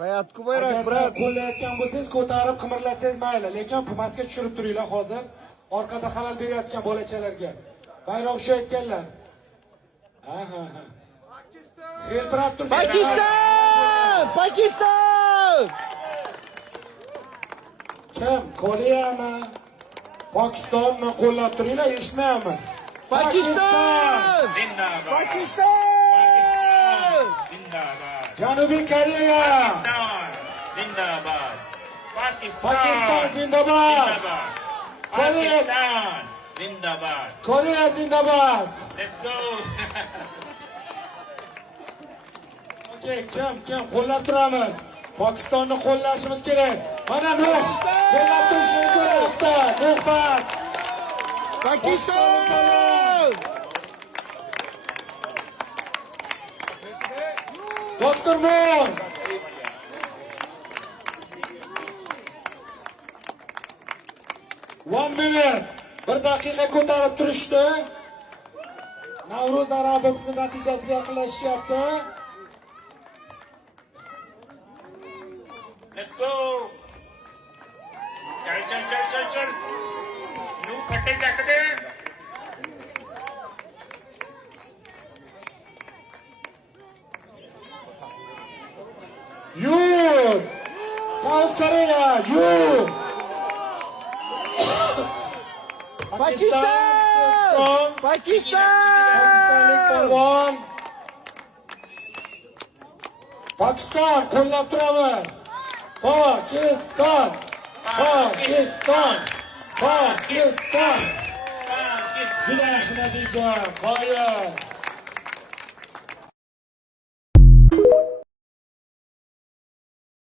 Hayatku bayrak, brat. Qo'llayotgan bo'lsangiz, ko'tarib qimirlatsangiz mayli, lekin pastga tushirib turinglar hozir. Orqada xalal berayotgan bolachalarga. Bayroq ushlayotganlar. Ha. Hilpirab tursin. Pakiston! Kim? Koreyami? Pokistonmi? Qo'llab turinglar, eshitmayapman. Pakiston! Zindabad. Pakiston! Zindabad. Janubiy Koreya. Zindabad. Pakiston zindabad. Pakistan. Zindabad. Koreya zindabad. Let's go. Okey, kim qo'llab turamiz? Pokistonni qo'llashimiz kerak. Mana bu qo'llab turishni ko'ryapti. Muhbat. Pakiston! Doktor Moon. One minute. Bir daqiqa ko'tarib turishdi. Navro'z Arabovning natijasiga yaqinlashyapti. Let's go. चल. नू फटे जकदे. Youth. South Korea. Youth. Pakiston! Pakistanlik polvon. Pakiston qo'llab turamiz. Pakiston. Juda yaxshi natija. Qoyil.